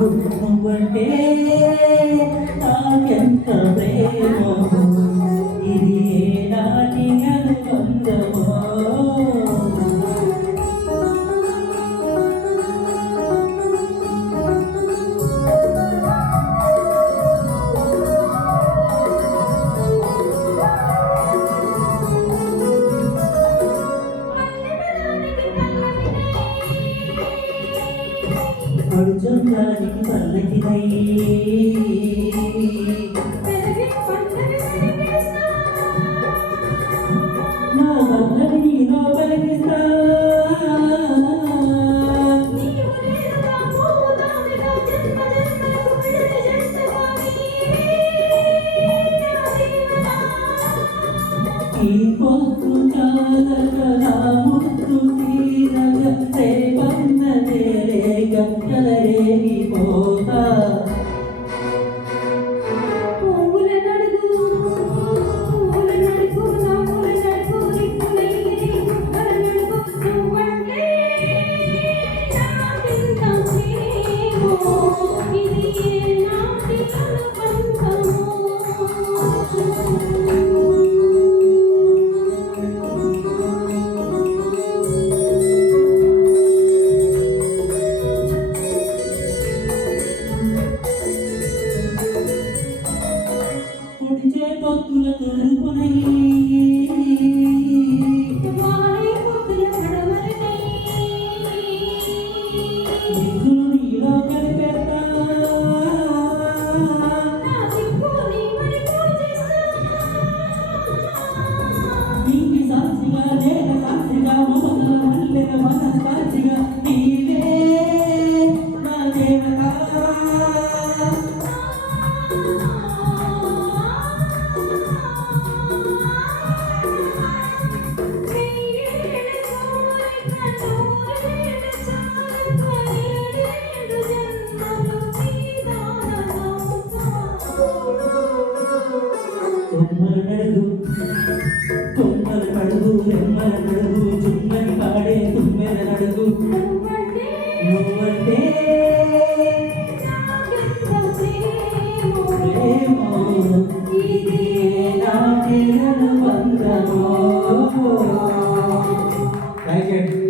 నువ్వంటే నాకెంత ప్రేమో ఇది ఏనాటి అనుబంధమో పడుచుందానికి పల్లకినై నా పల్లకి నీలో పలికిస్తా ఈ పొత్తు కాలక నా ముత్తు తీరగ రేపన్న నేరేగ కలరేగిపోతా పొత్తుల తూర్పునై దిక్కులు నీలో కలిపేస్తా నీకి సాక్షిగా నేల సాక్షిగా మొదల మల్లెల మన సాక్షిగా నీవే నా దేవత కొమ్మల కడుగు రెమ్మల కడుగు చుమ్మని పాడే తుమ్మెల నడుగు నువ్వంటే ప్రేమో ఇది నాటి అనుబంధమో. Thank you.